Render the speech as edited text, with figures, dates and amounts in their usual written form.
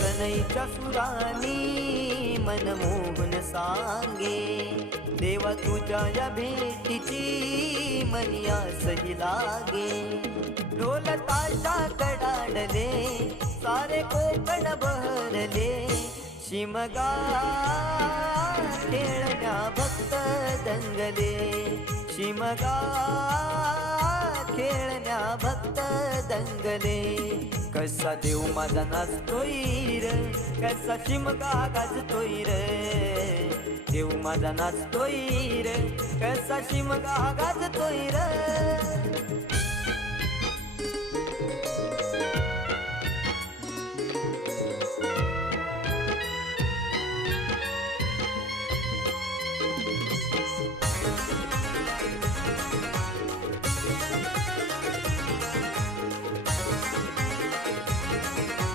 सनईच्या सुरानी मनमोहन सांगे, देवा तुझ्या या भेटीची मनी आसही लागे. ढोल ताशा कडाडले सारे कोकण बहरले, शिमगा खेळण्या भक्त दंगले, शिमगा खेळण्या भक्त दंगले. कसा देव माझा नाचतोय र, कसा शिमगा गाजतोय र, देव माझा नाचतोय र, कसा शिमगा गाजतोय र.